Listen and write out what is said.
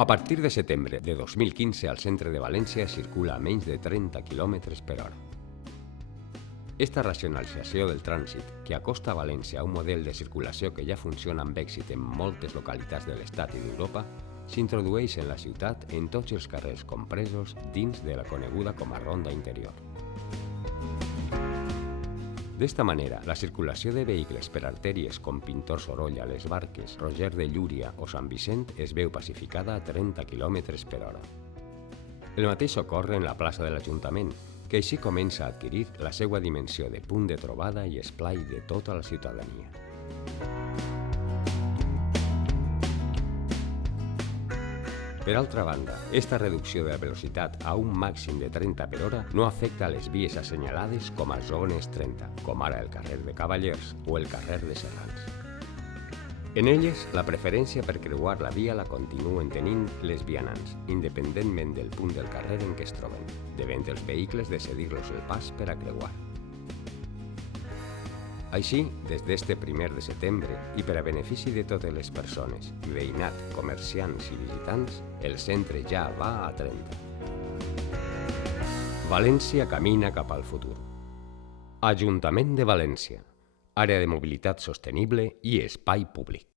A partir de setembre de 2015, al centre de València circula a menys de 30 km per hora. Esta racionalització del trànsit, que acosta a València a un model de circulació que ja funciona amb èxit en moltes localitats de l'Estat i d'Europa, s'introdueix en la ciutat en tots els carrers compresos dins de la coneguda com a Ronda Interior. D'esta manera, la circulació de vehicles per artèries com Pintor Sorolla, Les Barques, Roger de Llúria o Sant Vicent es veu pacificada a 30 km per hora. El mateix ocorre en la plaça de l'Ajuntament, que així comença a adquirir la seva dimensió de punt de trobada i esplai de tota la ciutadania. Per altra banda, esta reducció de la velocitat a un màxim de 30 per hora no afecta les vies assenyalades com a zones 30, com ara el carrer de Cavallers o el carrer de Serrans. En elles, la preferència per creuar la via la continuen tenint les vianants, independentment del punt del carrer en què es troben, devent els vehicles de cedir-los el pas per a creuar. Així, des d'este 1 de setembre, i per a benefici de totes les persones, veïnat, comerciants i visitants, el centre ja va a 30. València camina cap al futur. Ajuntament de València. Àrea de mobilitat sostenible i espai públic.